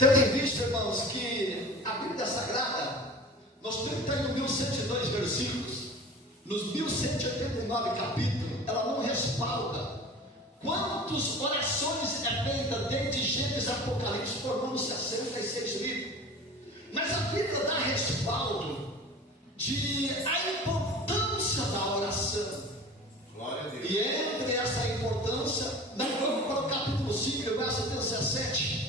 Tendo em vista, irmãos, que a Bíblia Sagrada, nós temos aí 1102 versículos, nos 1189 capítulos, ela não respalda quantas orações é feita desde Gênesis a Apocalipse, formando 66 livros. Mas a Bíblia dá respaldo de a importância da oração. Glória a Deus. E entre essa importância, nós vamos para o capítulo 5, verso 17.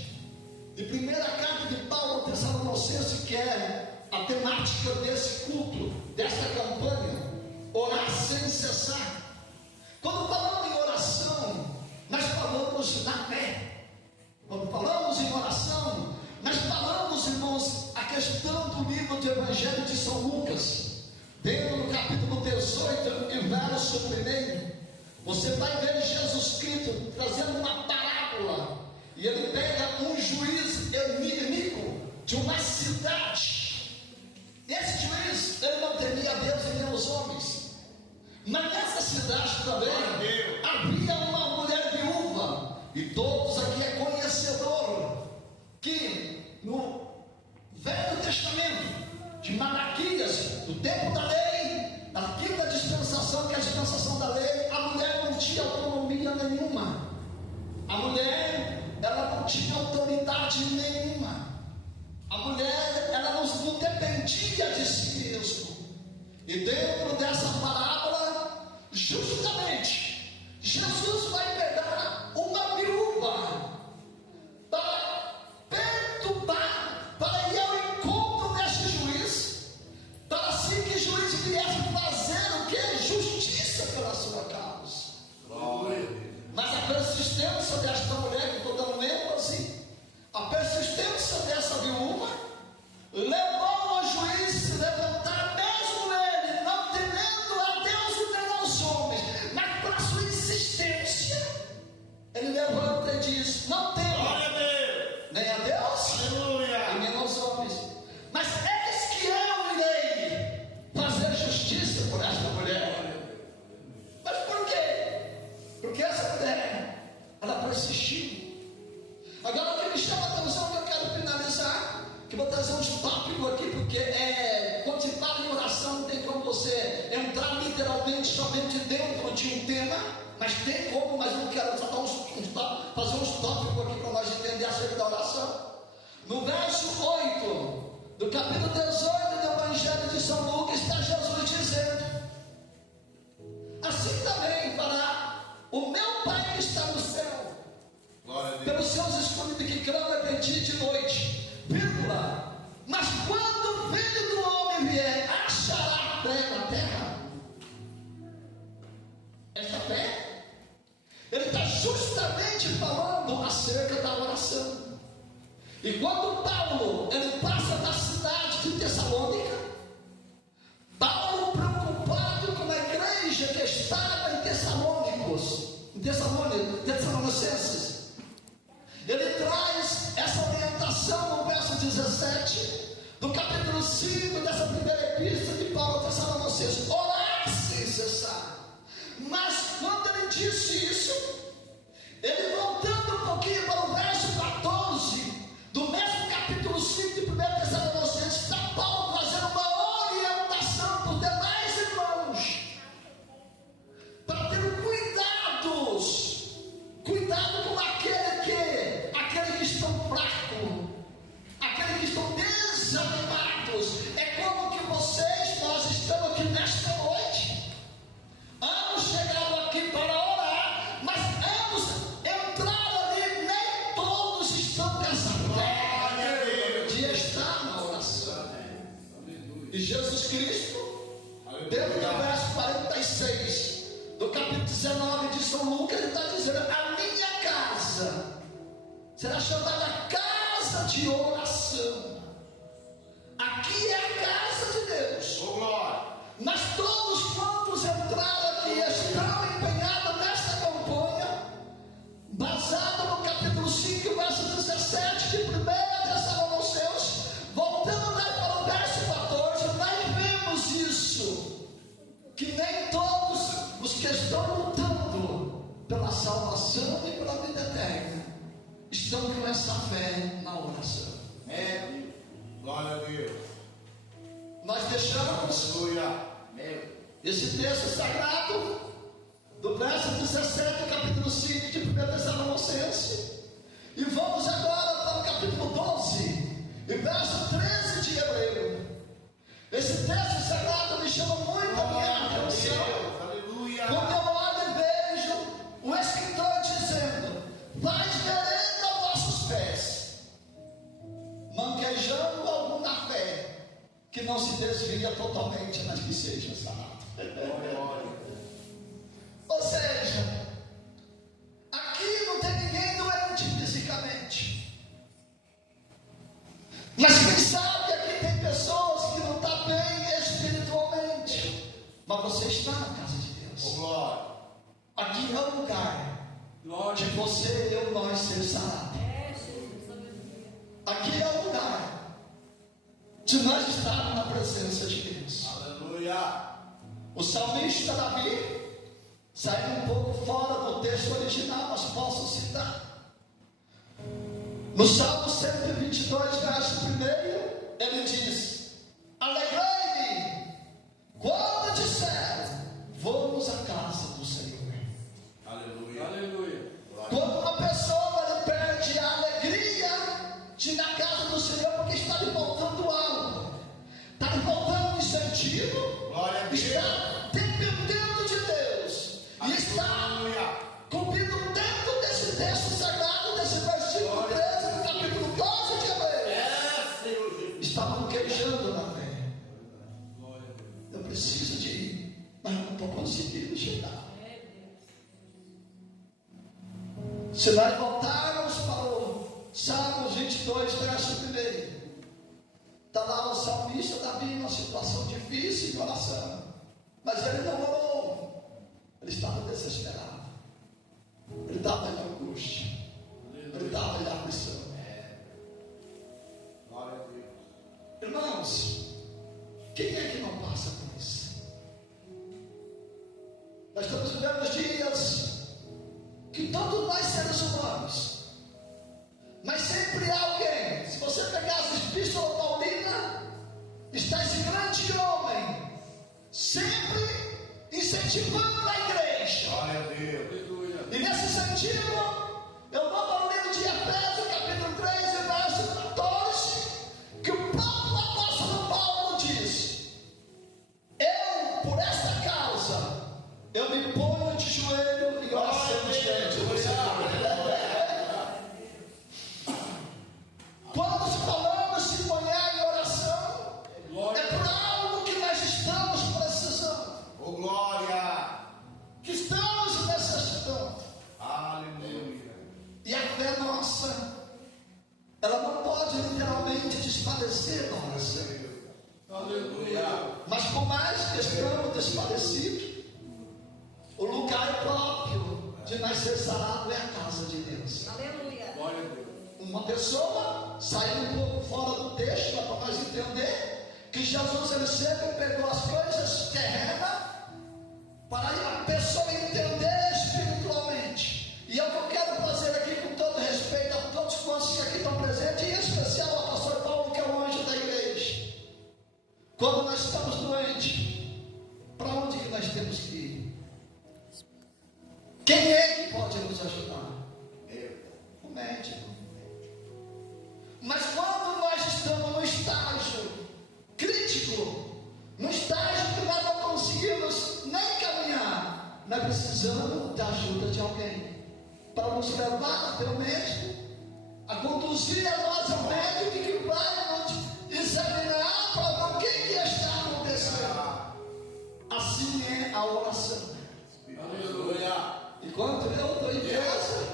De primeira carta de Paulo ao Tessalonicenses, que é a temática desse culto, dessa campanha, orar sem cessar. Quando falamos em oração, nós falamos na fé. Quando falamos em oração, nós falamos, irmãos, a questão do livro do Evangelho de São Lucas, dentro do capítulo 18 e verso 1, você vai ver Jesus Cristo trazendo uma parábola. E ele pega um juiz inimigo de uma cidade. Esse juiz, ele não temia a Deus e nem os homens. Mas nessa cidade também havia uma mulher viúva. E todos aqui é conhecedor que no Velho Testamento, de Malaquias, do tempo da lei, da quinta dispensação, que é a dispensação da lei, a mulher não tinha autonomia nenhuma. A mulher, ela não tinha autoridade nenhuma. A mulher, ela não dependia de si mesma. E dentro dessa parábola, justamente, Jesus vai pegar uma viúva para perturbar, para ir ao encontro desse juiz, para assim que o juiz viesse fazer o que? Justiça pela sua causa. Glória a Deus. Mas a persistência desta mulher, que estou dando ênfase, a persistência dessa viúva, levou o juiz se levantar, mesmo ele, não temendo a Deus e nem aos homens, mas para sua insistência, ele levanta e diz: não temo nem a Deus e nem aos homens, mas eis que eu irei fazer justiça por esta mulher. Mas por quê? Porque essa mulher, ela persistiu. Agora o que me chama a atenção, que eu quero finalizar, que vou trazer uns tópicos aqui, porque quando se fala em oração, não tem como você entrar literalmente somente dentro de um tema, mas tem como, mas eu quero só dar fazer uns tópicos aqui para nós entender acerca da oração. No verso 8 do capítulo 18 do Evangelho de São Lucas, está Jesus dizendo: assim também fará o meu Pai que está no céu, pelos seus escolhidos que clamam de dia e de noite, vírgula, mas quando o Filho do Homem vier, achará fé na terra? Essa fé, ele está justamente falando acerca da oração. E quando Paulo, ele passa da cidade de Tessalônica, Paulo, preocupado com a igreja que estava em Tessalonicenses, ele traz essa orientação no verso 17 do capítulo 5 dessa primeira epístola de Paulo aos Tessalonicenses: orar sem cessar. Mas quando ele disse isso, ele voltando um pouquinho para o verso 14 do mesmo capítulo 5 de 1 Tessalonicenses, está Paulo trazendo uma orientação para os demais irmãos, para ter cuidado com aqueles que estão fracos, aqueles que estão desanimados. É como que nós estamos aqui nesta noite, hemos chegado aqui para orar, mas hemos entrado ali, nem todos estão nessa fé de estar na oração. E Jesus Cristo, dentro do verso 46 do capítulo 19 de São Lucas, ele está dizendo: a minha casa será chamada casa de oração. Aqui é a casa de Deus. Mas todos quantos entraram aqui estão empenhados nessa campanha, baseado no capítulo 5, verso 17 de 1 Tessalonicenses, voltando lá para o verso 14, nós vemos isso, que nem todos os que estão lutando pela salvação e pela vida eterna estão com essa fé na oração. Deus. Aleluia. Esse texto sagrado do verso 17, capítulo 5 de 1 Tessalonicenses. E vamos agora para o capítulo 12 e verso 13 de Hebreu. Esse texto sagrado me chama muito a minha atenção. Aleluia. Quando eu olho e vejo o escritor dizendo: faz vereda aos vossos pés, manquejando algum na fé, que não se desvia totalmente, mas que seja sarado. Ou seja, aqui não tem ninguém doente fisicamente, mas quem sabe aqui tem pessoas que não estão bem espiritualmente, mas você está na casa de Deus. Aqui é o lugar de você e eu, nós ser sarados. Aqui é o lugar de nós estarmos na presença de Deus. Aleluia. O salmista Davi, saindo um pouco fora do texto original, mas posso citar. No Salmo 122, verso 1, ele diz: alegrai-me quando disser, vamos à casa do Senhor. Aleluia. Aleluia. Quando uma pessoa ele perde a alegria de ir na casa do Senhor, porque está lhe faltando algo, está lhe faltando um incentivo, está dependendo de Deus, e está cumprindo dentro desse texto sagrado, desse versículo 13, do capítulo 12 de Hebreus. Está manquejando na fé. Eu preciso de ir, mas não estou conseguindo chegar. Se nós voltarmos para o Salmo 22, verso 1, está lá o salmista Davi em uma situação difícil de oração, mas ele não orou, ele estava desesperado, ele estava em angústia, ele estava em aflição. Irmãos, quem é que não passa por isso? Nós estamos vivendo os dias que todos nós seres humanos, mas sempre há alguém. Se você pegar as epístolas paulinas, está esse grande homem sempre incentivando a igreja. Glória a Deus. E nesse sentido, eu vou ao livro de Efésios, capítulo 3, verso 14, que o próprio apóstolo Paulo diz: eu, por esta causa, eu me ponho de joelho e oração diante do Senhor. Quando falamos se ponhar em oração, é por algo que nós estamos precisando. Oh, glória. Que estamos necessitando. Aleluia. E a fé nossa, ela não pode literalmente desfalecer na oração. Aleluia. Mas por mais que estamos desfalecidos, o lugar próprio de nós ser sarado é a casa de Deus. Aleluia. Glória a Deus. Uma pessoa, saindo um pouco fora do texto, para nós entender que Jesus ele sempre pegou as coisas terrenas para a pessoa entender espiritualmente. E é o que eu quero fazer aqui com todo respeito a todos quantos que aqui estão presentes, e em especial ao pastor Paulo, que é o anjo da igreja. Quando nós estamos doentes, para onde que nós temos que ir? Quem é que pode nos ajudar? O médico. Mas quando nós estamos no estágio crítico, no estágio que nós não conseguimos nem caminhar, nós precisamos da ajuda de alguém para nos levar até o médico, a conduzir a nós ao médico que vai nos examinar para ver o que está acontecendo. Assim é a oração. Aleluia. Enquanto eu estou em casa,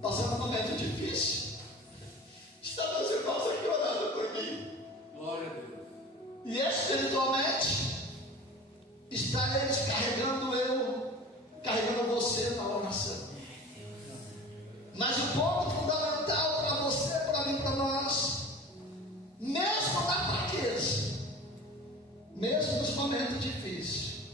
passando um momento difícil, estão meus irmãos aqui orando por mim. Glória a Deus. E espiritualmente, está eles carregando você na oração. Mas o ponto fundamental para você, para mim, para nós, mesmo na fraqueza, mesmo nos momentos difíceis,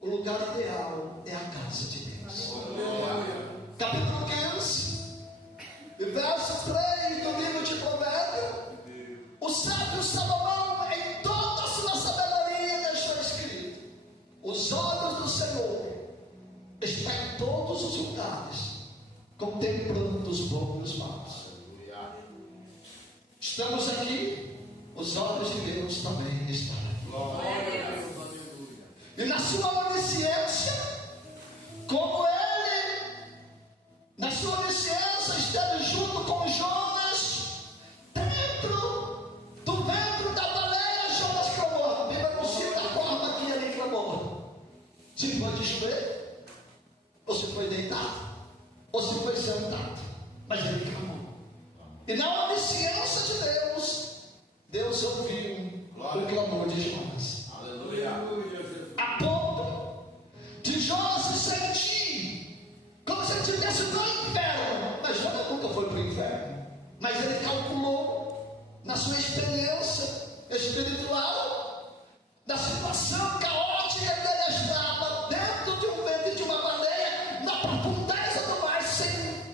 o lugar ideal é a casa de Deus. Aleluia. Capítulo 15, verso 3 do livro de Provérbios. O sábio Salomão, em toda a sua sabedoria, Estamos aqui, os olhos de Deus também estão. Glória a Deus. Aleluia. E na sua onisciência, como Ele, na sua onisciência, esteve junto com Jonas, dentro do ventre da baleia, Jonas clamou. A Bíblia não cita a forma que ele clamou. Se foi de joelho, ou se foi deitado, ou se foi sentado, mas ele clamou. E na onisciência de Deus, Deus ouviu o clamor de Jonas. Aleluia. A ponto de Jonas se sentir como se ele estivesse no inferno. Mas Jonas nunca foi para o inferno. Mas ele calculou na sua experiência espiritual, da situação caótica que ele estava dentro de um ventre de uma baleia, na profundeza do mar, sem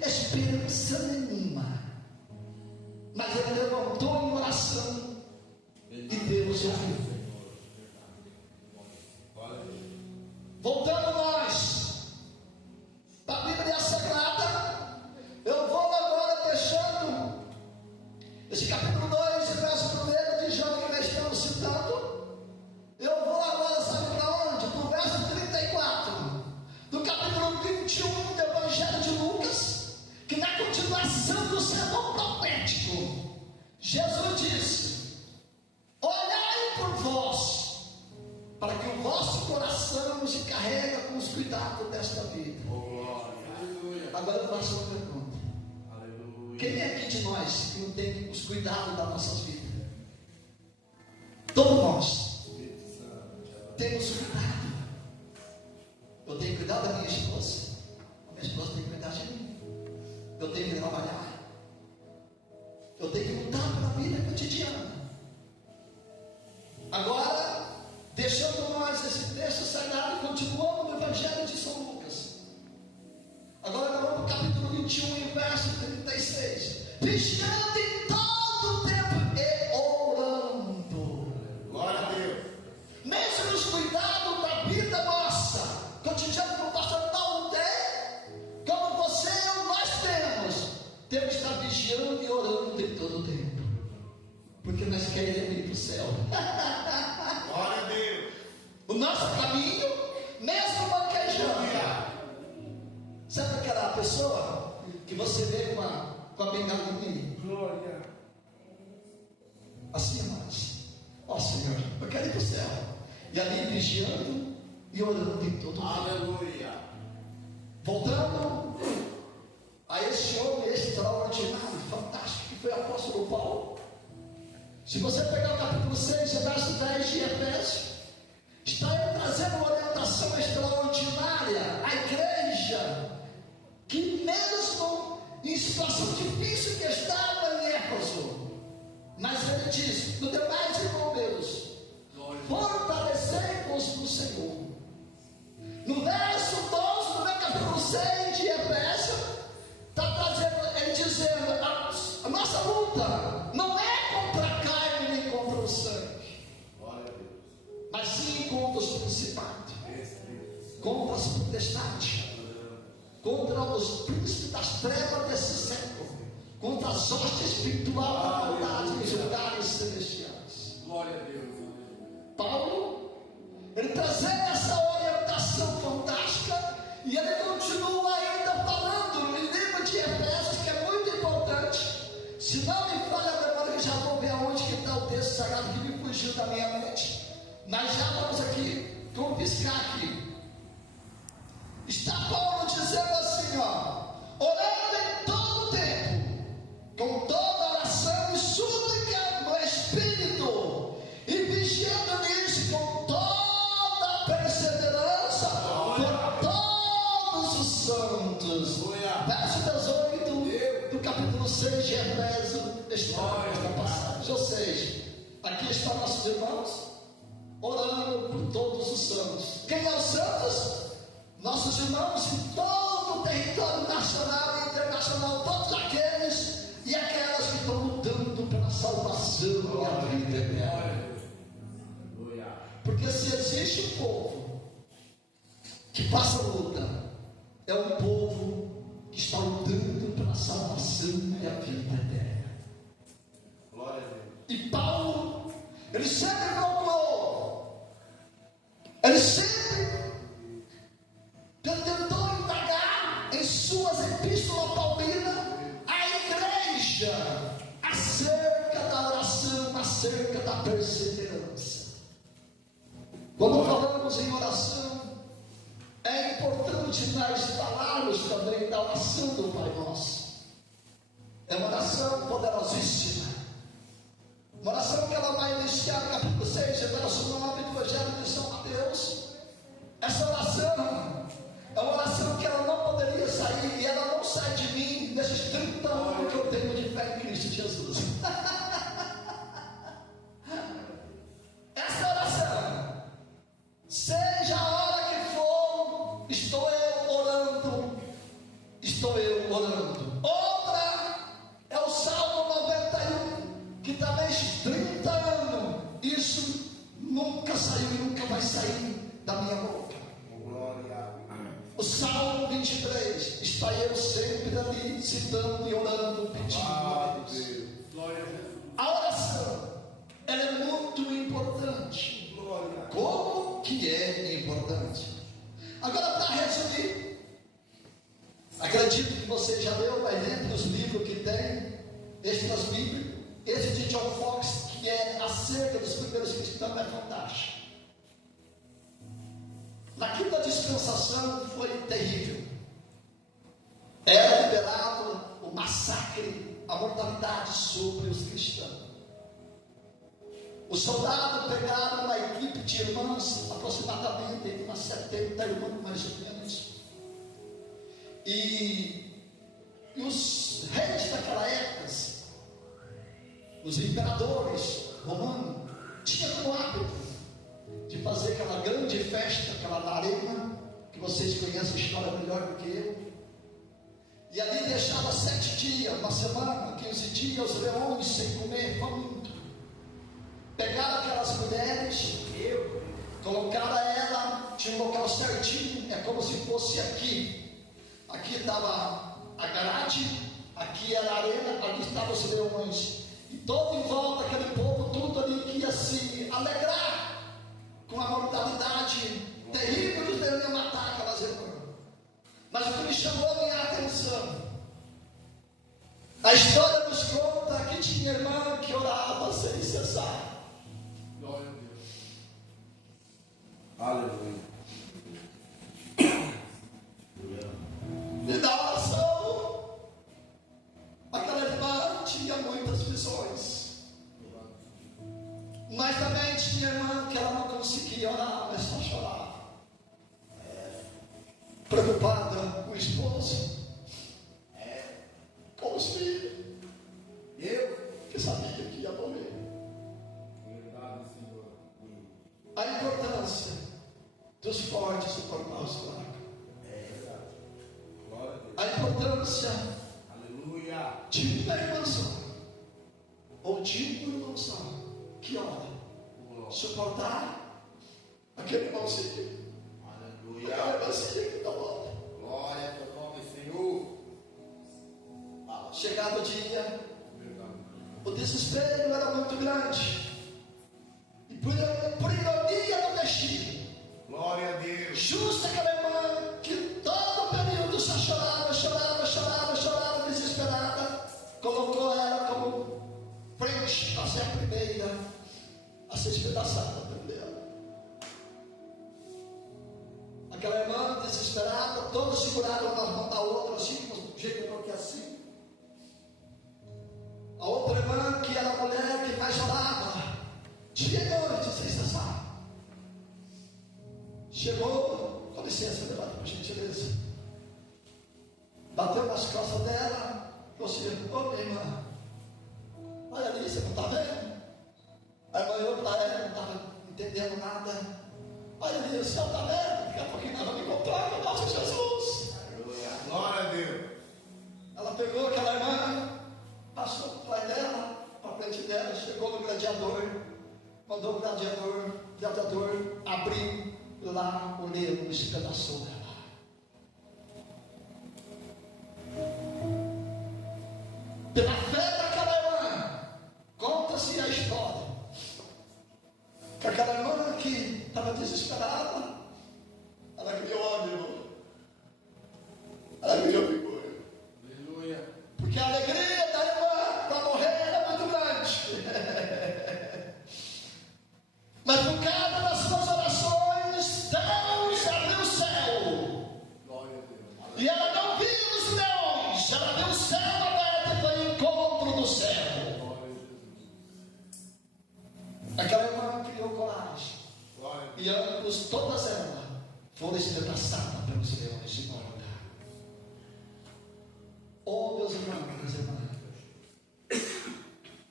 esperança nenhuma. Mas ele levantou em oração e Deus ouviu. Voltando nós para a Bíblia Sagrada, eu vou agora deixando esse capítulo 2, verso 1 de João que nós estamos citando. Eu vou agora, sabe para onde? Para o verso 34 do capítulo 21 do Evangelho de Lucas, que na continuação do sermão profético, Jesus disse: olhai por vós, para que o vosso coração se carregue com os cuidados desta vida. Agora eu faço uma pergunta. Quem é aqui de nós que não tem os cuidados das nossas vidas? Todos nós temos cuidado. Eu tenho que cuidar da minha esposa, a minha esposa tem que cuidar de mim. Eu tenho que trabalhar, eu tenho que lutar pela vida cotidiana. Agora, deixando nós esse texto sagrado, continuamos no Evangelho de São Lucas. Agora nós vamos para o capítulo 21, em verso 36. Vigiando em todo o tempo e orando. Glória a Deus. Mesmo nos cuidados da vida nossa, cotidiana, como o pastor Paulo tem, como você e eu, nós temos que estar vigiando e orando em todo o tempo. Porque nós queremos ir para o céu. Glória a Deus. O nosso caminho, mesmo manquejando. Sabe aquela pessoa que você vê com a bengalinha? Glória. Assim, mas, ó Senhor, eu quero ir para o céu. E ali vigiando e orando em todo o tempo. Aleluia. Voltando a esse homem extraordinário, fantástico, que foi o apóstolo Paulo. Se você pegar o capítulo 6, verso 10 de Efésios, está ele trazendo uma orientação extraordinária à igreja, que mesmo em situação difícil que estava em Éfeso, mas ele diz: no demais, irmãos meus, fortalecei-vos no Senhor. No verso 12 do capítulo 6 de Efésios, está trazendo, ele dizendo: a nossa luta não é contra a carne nem contra o sangue, mas sim contra os principados, contra as potestades, contra os príncipes das trevas desse século, contra as hostes espirituais da maldade nos lugares celestiais. Glória a Deus. Paulo, ele trazendo essa orientação fantástica, e ele continua ainda falando no livro de Efésios, que é muito importante. Se não me falha a memória, que já vou ver aonde que está o texto sagrado que me fugiu da minha mente, mas já vamos aqui confiscar aqui. Está Paulo dizendo assim, ó: orando em todo o tempo, com toda oração e súplica no Espírito, e vigiando nisso com toda perseverança por todos os santos. Verso 18 do capítulo 6 de Efésios, está esta passagem. Ou seja, aqui estão nossos irmãos orando por todos os santos. Quem é os santos? Nossos irmãos em todo o território nacional e internacional, todos aqueles e aquelas que estão lutando pela salvação e a vida eterna. Porque se existe um povo que passa luta, é um povo que está lutando pela salvação e a vida eterna. acerca da oração, acerca da perseverança. Quando falamos em oração, é importante nós falarmos também da oração do Pai Nosso. É uma oração poderosíssima. Uma oração que ela vai iniciar no capítulo 6, verso 9 do Evangelho de São Mateus. Essa oração é uma oração que ela não poderia sair, e ela não sai de mim nesses 30 anos que eu tenho de fé em Cristo Jesus. Essa oração, seja a hora que for, estou eu orando. Outra é o Salmo 91, que também 30 anos, isso nunca saiu e nunca vai sair da minha boca. O Salmo 23, está eu sempre ali, citando e orando, pedindo a Deus. A oração, ela é muito importante. Como que é importante? Agora, para resumir, acredito que você já leu, mas dentro dos livros que tem, extras bíblicos, esse de John Fox, que é acerca dos primeiros cristãos, é fantástico. Na quinta dispensação foi terrível. Era liberado o massacre, a mortalidade sobre os cristãos. Os soldados pegaram uma equipe de irmãs, aproximadamente umas 70 irmãs mais ou menos. E os reis daquela época, os imperadores romanos, tinham como hábito de fazer aquela grande festa, aquela na arena, que vocês conhecem a história melhor do que eu. E ali deixava 7 dias, uma semana, 15 dias, os leões sem comer, faminto. Pegaram aquelas mulheres, colocaram ela, tinha um local certinho, é como se fosse aqui. Aqui estava a grade, aqui era a arena, ali estavam os leões. E todo em volta, aquele povo, tudo ali que ia se alegrar com a mortalidade terrível que os leões iam matar aquelas irmãs. Mas o que me chamou a minha atenção, a história nos conta que tinha irmã que orava sem cessar. Glória a Deus. Aleluia. E na oração, aquela irmã tinha muitas visões. Mas também tinha irmã que ela não conseguia orar, mas só chorava. Preocupada com o esposo, com os filhos. Eu que sabia que ia morrer. A importância dos fortes suportar os fracos. A importância de uma irmã só, ou de um irmão só, que ora, suportar aquele irmãozinho, aquela irmãzinha que está morta. Glória a teu nome, Senhor. Chegado o dia, o desespero era muito grande, e por ironia do destino, Glória a Deus. justo aquela irmã que todo o período só chorava, desesperada, colocou ela como frente a ser a primeira a ser espedaçada por ela. Aquela irmã desesperada, todos seguraram nas mãos da outra, assim, do jeito que é assim. A outra irmã, que era a mulher que mais orava, dia e noite, sem cessar. Chegou, com licença, levanta por gentileza. Bateu nas costas dela, falou assim: ô minha irmã, olha ali, você não está vendo? A irmã olhou para ela, não estava entendendo nada. Olha ali, o céu está aberto, daqui a pouquinho nós vamos encontrar com o nosso Jesus. Glória a Deus. Ela pegou aquela irmã, passou por trás dela, para frente dela, chegou no gladiador, mandou o gladiador abrir lá o leão, espedaçou dela. Pela fé daquela irmã, conta-se a história que aquela irmã que estava desesperada, ela criou ânimo, ela criou vigor. Aleluia. Porque a alegria da irmã para morrer era Aquela irmã criou coragem. Glória a Deus. E ambos, todas elas, foram espedaçadas pelos leões de morda. Oh, meus irmãos, minhas irmãs,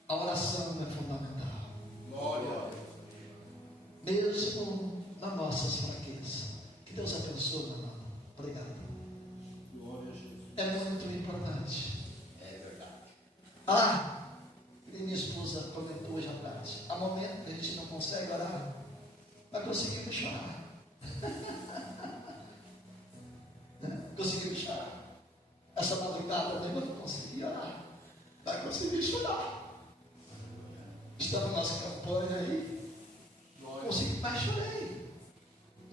a oração é fundamental. Glória a Deus. Mesmo nas nossas fraquezas. Que Deus abençoe, meu irmão. Obrigado. Glória a Jesus. É muito importante. É verdade. E minha esposa comentou hoje à tarde. Há momentos que a gente não consegue orar, mas conseguimos chorar. Conseguimos chorar. Essa madrugada também eu não consegui orar, mas consegui chorar. Estamos na nossa campanha aí. Consegui, mas chorei.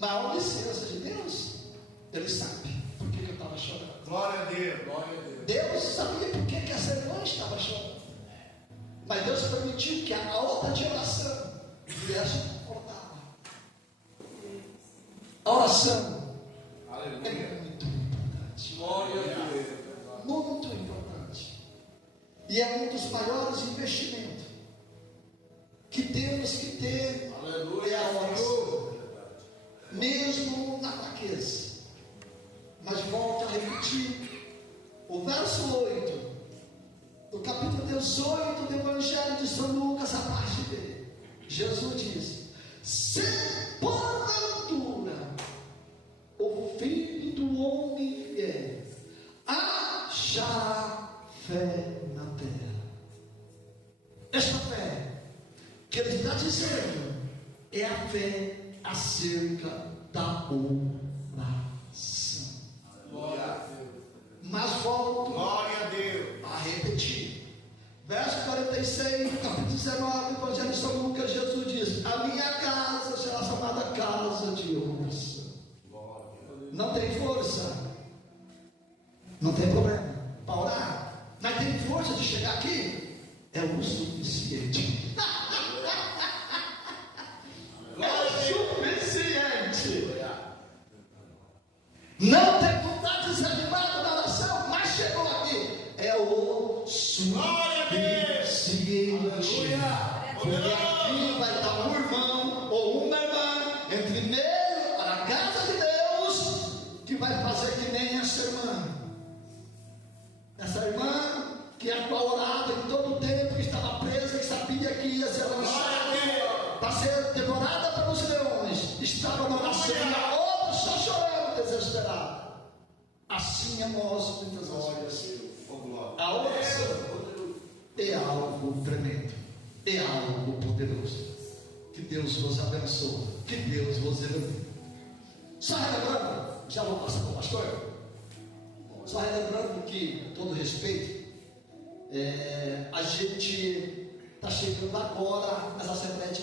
Na licença de Deus, Ele sabe por que eu estava chorando. Glória a Deus. Glória a Deus. Deus sabia por que essa irmã estava chorando. Mas Deus permitiu que a outra geração viesse concordar. A oração é Aleluia. muito importante. Glória a Deus. Muito importante. E é um dos maiores investimentos que temos que ter. Aleluia. É a oração. Mesmo na fraqueza. Mas volto a repetir. O verso 8 do capítulo 18 do Evangelho de São Lucas, a parte B. Jesus diz: se porventura o Filho do Homem vier, achará fé na terra. Esta fé que ele está dizendo é a fé acerca da oração. Glória a Deus. Mas volto Glória a Deus. a repetir. Verso 46, capítulo 19, do Evangelho de São Lucas, Jesus diz: a minha casa será chamada casa de oração. Não tem força, não tem problema para orar, mas tem força de chegar aqui, é o suficiente. É suficiente. Não tem vontade desanimada na oração, mas chegou aqui, é o suficiente. Porque aqui vai estar um irmão ou uma irmã entre meio na casa de Deus que vai fazer que nem essa irmã. Essa irmã que é orava em todo o tempo, que estava presa, que sabia que ia ser lançada para ser devorada pelos leões, estava na oração e a outra só chorando desesperada. Assim é nós muitas vezes. A oração é algo tremendo, é algo poderoso. Que Deus vos abençoe, que Deus vos ilumine. Só relembrando, já vou passar para o pastor. Só relembrando que, com todo respeito, a gente está chegando agora nas Assembleias